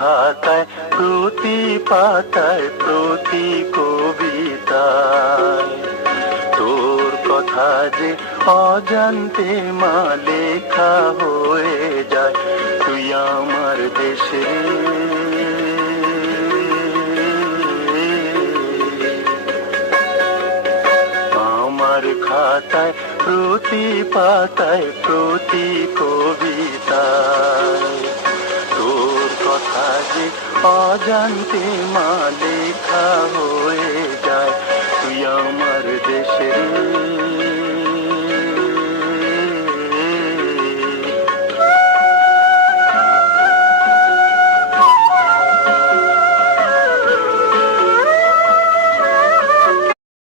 খাতায় প্রতি পাতায় প্রতি কবিতায় তোর কথা যে অজান্তে মা লেখা হয়ে যায়। তুই আমার দেশের আমার খাতায় প্রতি পাতায় প্রতি কবিতায় তোর কথা যে অজান্তে মা লেখা হয়ে যায়। তুই আমার দেশের